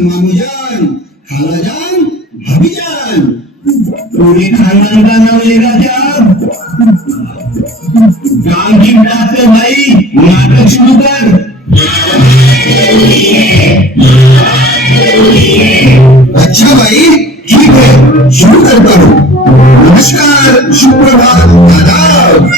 मामूजान, खालाजान, भाभीजान। पूरे खानदान का नाम लेगा क्या? काम की बात कर भाई, नाटक शुरू कर। अच्छा भाई, ठीक है, शुरू करता हूँ। नमस्कार, सुप्रभात, आदाब।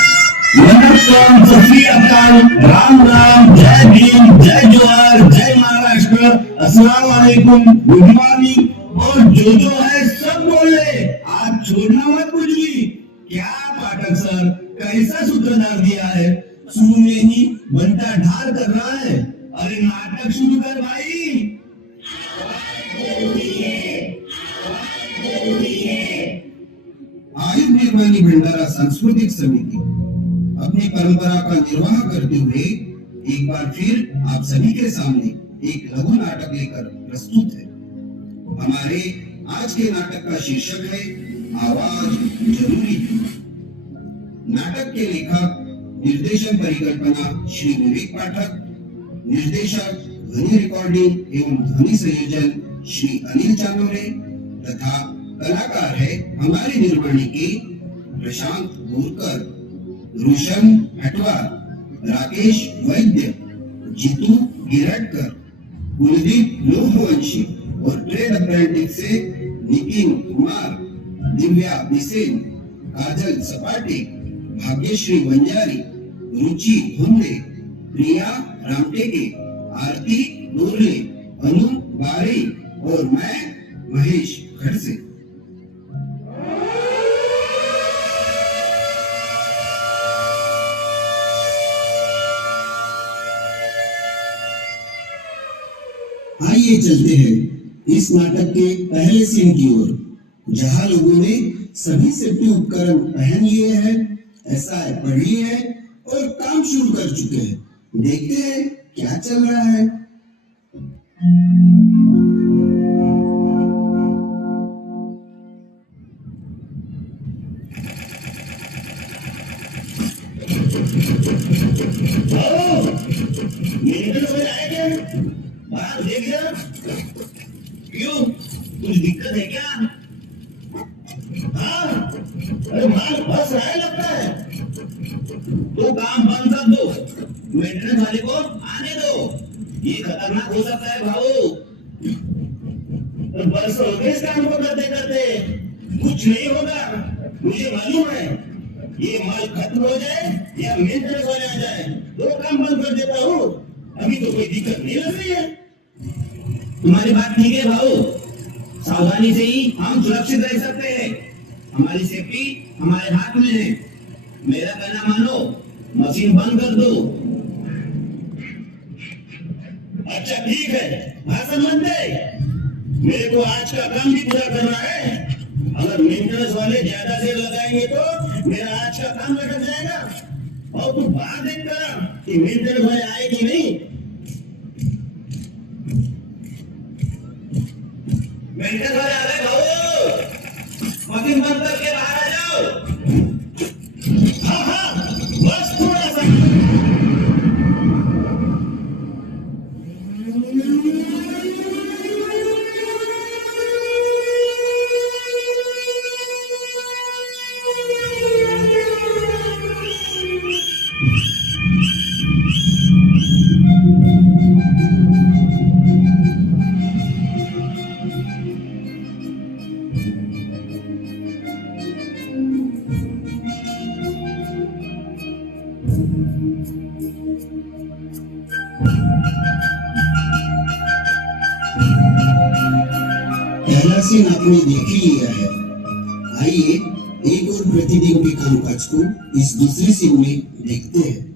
नमस्कार, सत श्री अकाल, राम राम, जय भीम, जय जोहार, जय महाराष्ट्र, अस्सलाम वालेकुम, गुड मॉर्निंग और जो है सब बोले। आज छोड़ना मत कुछ भी। क्या पाठक सर, कैसा सूत्रधार दिया है, सुनने ही बनता ढाल कर रहा है। अरे नाटक शुरू कर भाई। आयुध निर्माणी भंडारा सांस्कृतिक समिति अपनी परंपरा का निर्वाह करते हुए एक बार फिर आप सभी के सामने एक लघु नाटक लेकर प्रस्तुत है। हमारे आज के नाटक का शीर्षक है आवाज जरूरी है। नाटक के लेखक, निर्देशन परिकल्पना श्री विवेक पाठक, निर्देशक, ध्वनि रिकॉर्डिंग एवं ध्वनि संयोजन श्री अनिल चानोरे तथा कलाकार है हमारे निर्माणी के प्रशांत बोरकर, रोशन हटवार, राकेश वैद्य, जीतू गिरटकर, कुलदीप लोहवंशी और ट्रेड अप्रेंटिस से नितिन कुमार, दिव्या बिसेन, काजल सपाटे, भाग्यश्री बंजारी, रुचि हुंदे, प्रिया रामटेके, आरती नोरले, अनु बारे और मैं महेश खड़से। आइए चलते हैं इस नाटक के पहले सीन की ओर, जहां लोगों ने सभी सेफ्टी उपकरण पहन लिए हैं, एसआई पढ़ लिए हैं और काम शुरू कर चुके हैं। देखते हैं क्या चल रहा है। बाहर देख जा। क्यों, कुछ दिक्कत है क्या? हाँ, अरे माल फंस रहा है लगता है। तो काम बंद कर दो, मेंटेनेंस वाले को आने दो। ये खतरनाक हो सकता है भाऊ। बस हो गए इस काम को करते करते, कुछ नहीं होगा। मुझे मालूम है, ये माल खत्म हो जाए या मेंटेनेंस वाले आ जाए, दो काम बंद कर देता हूँ। अभी तो कोई दिक्कत नहीं लग रही है। तुम्हारी बात ठीक है भाऊ, सावधानी से ही हम सुरक्षित रह सकते हैं। हमारी सेफ्टी हमारे हाथ में है। मेरा कहना मानो, मशीन बंद कर दो। अच्छा ठीक है, भाषण मत दे। मेरे को आज का काम भी पूरा करना है। अगर मेंटेनेंस वाले ज्यादा देर लगाएंगे तो मेरा आज का काम लटक जाएगा। और तू बात देख कर कि मेंटेनेंस वाले आए कि नहीं। मेंटेनेंस वाले आ गए भाऊ, मशीन बंद करके बाहर आ जाओ। हाँ हाँ, बस थोड़ा सा। पहला सीन आपने देख ही लिया है। आइए एक और प्रतिदिन के कामकाज को इस दूसरे सीन में देखते हैं।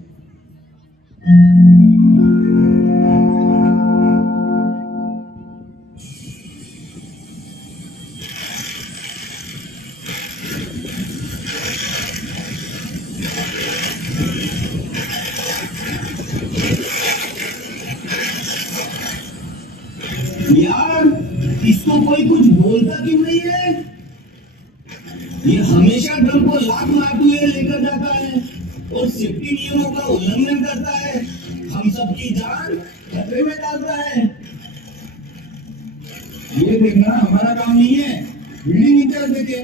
यार, इसको कोई कुछ बोलता क्यों नहीं है? ये हमेशा ड्रम को लात मारते हुए लेकर जाता है और सेफ्टी नियमों का उल्लंघन करता है। हम सबकी जान खतरे में डालता है। ये देखना हमारा काम नहीं है। बिल्डिंग इंचार्ज देखे,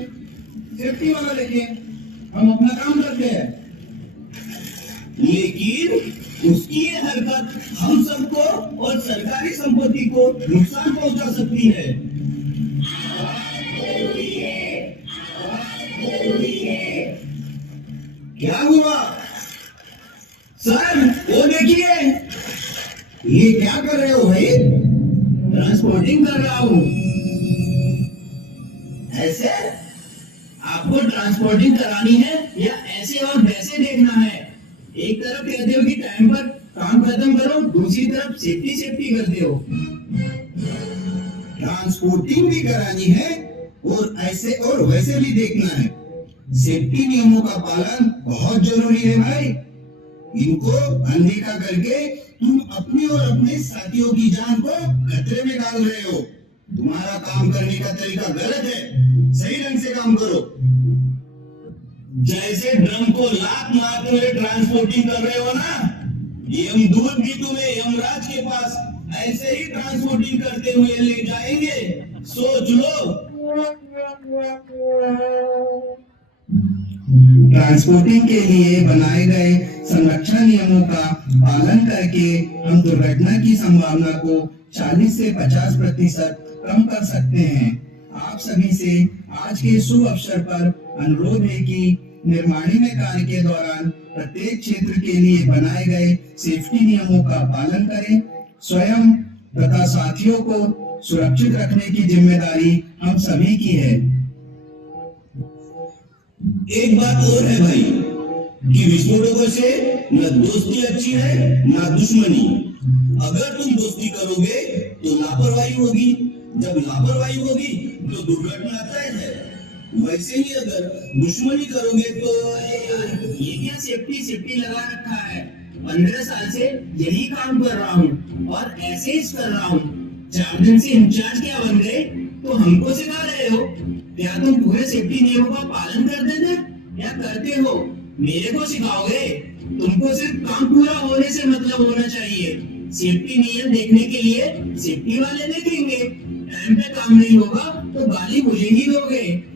सेफ्टी वाला देखे, हम अपना काम करते हैं। लेकिन उसकी ये हरकत हम सबको और सरकारी संपत्ति को नुकसान पहुंचा सकती है। क्या हुआ सर? वो देखिए, ये क्या कर रहे हो भाई? ट्रांसपोर्टिंग कर रहा हूं। ऐसे आपको ट्रांसपोर्टिंग करानी है या ऐसे और वैसे देखना है? एक तरफ कहते हो कि टाइम पर काम खत्म करो, दूसरी तरफ सेफ्टी सेफ्टी करते हो। ट्रांसपोर्टिंग भी करानी है और ऐसे और वैसे भी देखना है। सेफ्टी नियमों का पालन बहुत जरूरी है भाई। इनको अनदेखा करके तुम अपनी और अपने साथियों की जान को खतरे में डाल रहे हो। तुम्हारा काम करने का तरीका गलत है। सही ढंग से काम करो। जैसे ड्रम को लात मारते हुए ट्रांसपोर्टिंग कर रहे हो ना, यमदूत भी तुम्हें यमराज के पास ऐसे ही ट्रांसपोर्टिंग करते हुए ले जाएंगे। सोच लो। ट्रांसपोर्टिंग के लिए बनाए गए संरक्षण नियमों का पालन करके हम दुर्घटना की संभावना को 40 से 50% कम कर सकते हैं। आप सभी से आज के शुभ अवसर पर अनुरोध है कि निर्माणी में कार्य के दौरान प्रत्येक क्षेत्र के लिए बनाए गए सेफ्टी नियमों का पालन करें। स्वयं तथा साथियों को सुरक्षित रखने की जिम्मेदारी हम सभी की है। एक बात और है भाई कि विस्फोटकों से न दोस्ती अच्छी है न दुश्मनी। अगर तुम दोस्ती करोगे तो लापरवाही होगी, जब लापरवाही होगी तो दुर्घटना तय है। वैसे ही अगर दुश्मनी करोगे तो ये क्या सेफ्टी सेफ्टी लगा रखा है। 15 साल से यही काम कर रहा हूँ और ऐसे ही कर रहा हूँ। 4 दिन से इंचार्ज क्या बन गए तो हमको सिखा रहे हो? क्या तुम पूरे सेफ्टी नियमों का पालन करते थे या करते हो? मेरे को सिखाओगे? तुमको सिर्फ काम पूरा होने से मतलब होना चाहिए। सेफ्टी नियम देखने के लिए सेफ्टी वाले देखेंगे। टाइम पे काम नहीं होगा तो गाली मुझे ही दोगे।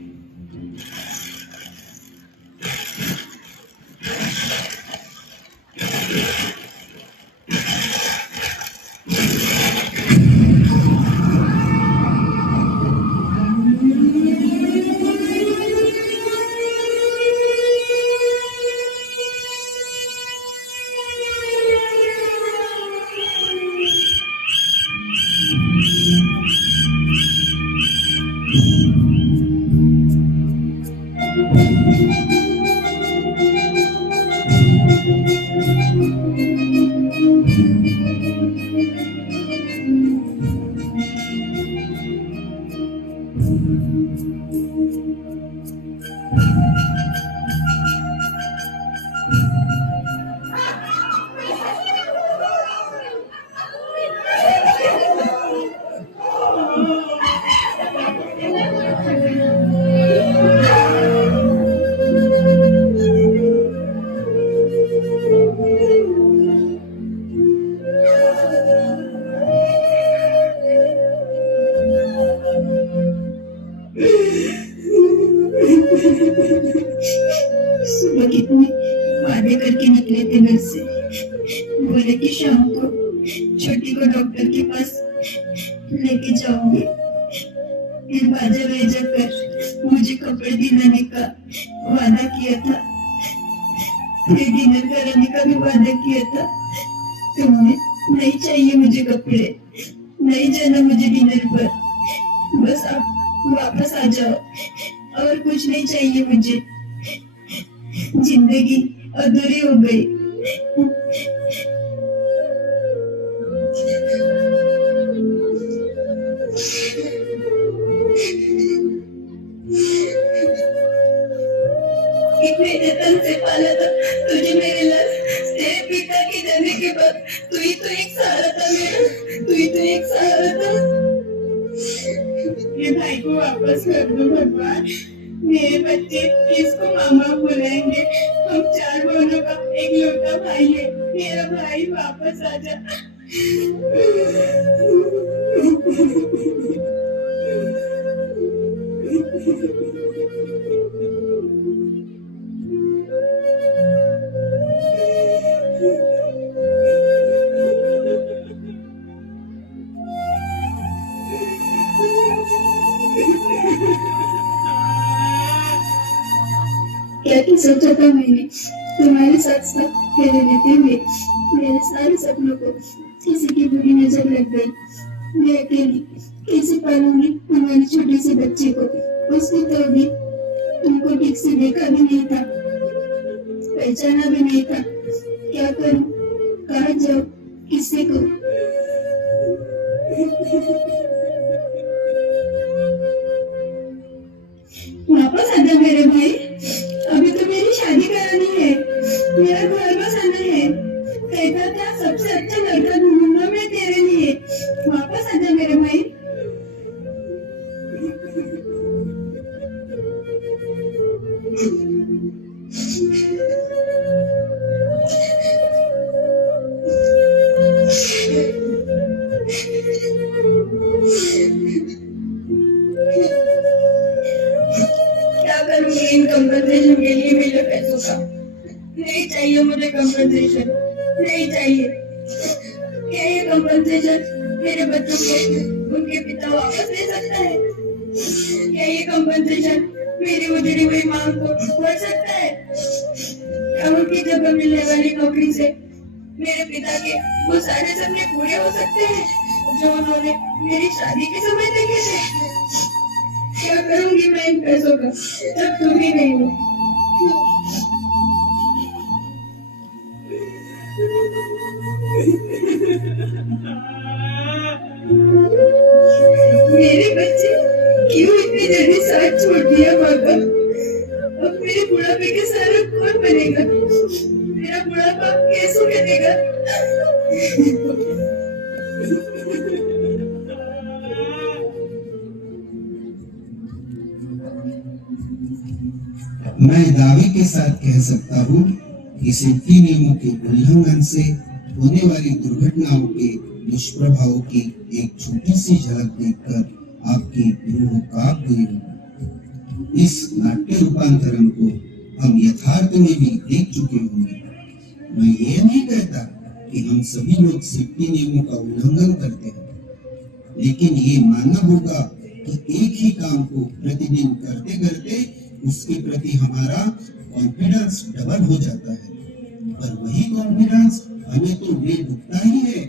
सुबह कितने वादे करके निकले थे घर से। बोले कि शाम को छोटी को डॉक्टर के पास लेके जाऊंगी। फिर बाजा भेजा कर मुझे कपड़े दिलाने का वादा किया था। फिर डिनर कराने का भी वादा किया था। तुमने नहीं चाहिए मुझे कपड़े, नहीं जाना मुझे डिनर पर, बस आप वापस आ जाओ और कुछ नहीं चाहिए मुझे। जिंदगी अधूरी हो गई। कितने जतन से पाला था तुझे मेरे लाल। तेरे पिता के जाने के बाद तू ही तो एक सहारा था मेरा, तू ही तो एक सहारा था। ये भाई को वापस कर दो भगवान। मेरे बच्चे किसको मामा बुलाएंगे? हम 4 बहनों का एक लौटा भाई है। मेरा भाई वापस आ जा। क्या क्या सोचा था मैंने तुम्हारे साथ साथ फेरे लेते हुए मेरे सारे सपनों को किसी की बुरी नजर लग गई। मैं अकेली कैसे पालूंगी तुम्हारी छोटी सी बच्ची को। उसने तो अभी तुमको ठीक से देखा भी नहीं था, पहचाना भी नहीं था। क्या करूं, कहाँ जाऊं, किससे को। वापस आ जा मेरे भाई, अभी तो मेरी शादी करानी है, मेरा घर बसाना है। कहता था सबसे अच्छा लड़का ढूंढूंगा मैं तेरे लिए। वापस आ जा मेरे भाई। क्या करूंगी इन कंपनसेशन के लिए मिले पैसों का। नहीं चाहिए मुझे कंपनसेशन, नहीं चाहिए। क्या ये कंपनसेशन मेरे बच्चों को उनके पिता वापस दे सकता है? क्या ये कंपनसेशन मेरी उजड़ी हुई मांग को भर सकता है? क्या उनकी जगह मिलने वाली नौकरी से मेरे पिता के वो सारे सपने पूरे हो सकते हैं जो उन्होंने मेरी शादी के समय देखे थे? क्या करूंगी मैं इन पैसों का जब तुम ही नहीं हो? मेरे बच्चे क्यों इतनी जल्दी साथ छोड़ दिया पापा? अब मेरे बुढ़ापे के सहारा कौन बनेगा? मेरा बुढ़ापा कैसे कटेगा? मैं दावे के साथ कह सकता हूँ कि सेफ्टी नियमों के उल्लंघन से होने वाली दुर्घटनाओं के दुष्प्रभावों की एक छोटी सी झलक देखकर आपकी रूह कांप गई होगी। इस नाट्य रूपांतरण को हम यथार्थ में भी देख चुके होंगे। मैं ये नहीं कहता कि हम सभी लोग सेफ्टी नियमों का उल्लंघन करते हैं, लेकिन ये मानना होगा कि एक ही काम को प्रतिदिन करते करते उसके प्रति हमारा कॉन्फिडेंस डबल हो जाता है। पर वही कॉन्फिडेंस हमें तो ले डूबता ही है,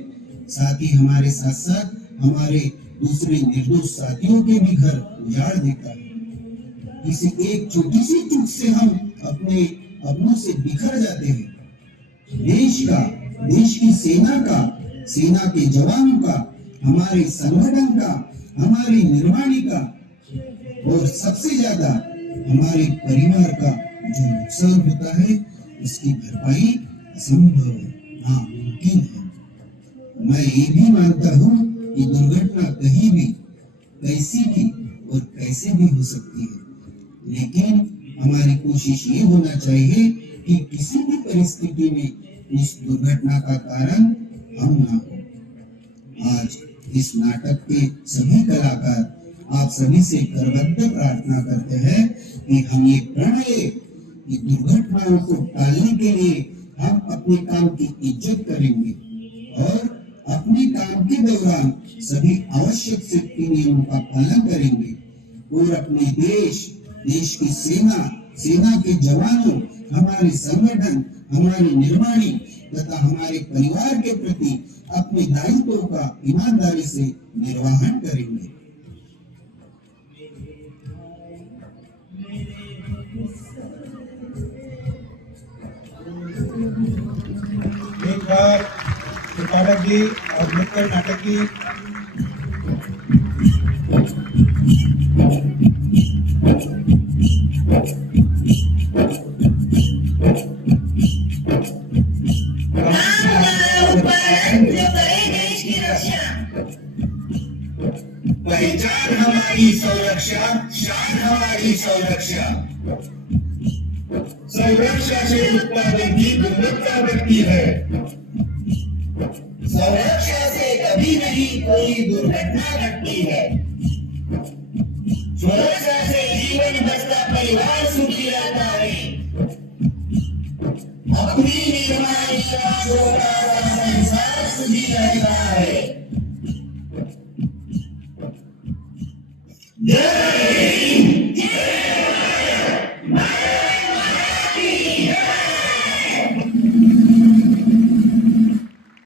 साथ ही हमारे साथ साथ हमारे दूसरे निर्दोष साथियों के भी घर उजाड़ देता है। किसी एक छोटी सी चूक से हम अपने अपनों से बिखर जाते हैं। देश का, देश की सेना का, सेना के जवानों का, हमारे संगठन का, हमारी निर्माणी का और सबसे ज्यादा हमारे परिवार का जो नुकसान होता है उसकी भरपाई असंभव, नामुमकिन है। मैं ये भी मानता हूँ कि दुर्घटना कहीं भी, कैसी भी और कैसे भी हो सकती है, लेकिन हमारी कोशिश ये होना चाहिए कि किसी भी परिस्थिति में उस दुर्घटना का कारण हम ना हो। आज इस नाटक के सभी कलाकार आप सभी से करबद्ध प्रार्थना करते हैं कि हम ये प्रण लें कि दुर्घटनाओं को टालने के लिए हम अपने काम की इज्जत करेंगे और अपने काम के दौरान सभी आवश्यक सेफ्टी नियमों का पालन करेंगे और अपने देश, देश की सेना, सेना के जवानों, हमारे संगठन, हमारे निर्माणी तथा हमारे परिवार के प्रति अपने दायित्वों का ईमानदारी से निर्वहन करेंगे। एक बार प्रताड़क जी और नुक्कड़ नाटक की पहचान हमारी संरक्षा, शान हमारी संरक्षा। संरक्षा से उत्पादन की गुणवत्ता बढ़ती है। संरक्षा से कभी नहीं कोई दुर्घटना घटती है। सुरक्षा से पेट बसता परिवार सुखी रहता है। अपनी निर्माण का छोटा सा संसार सुखी रहता है। जय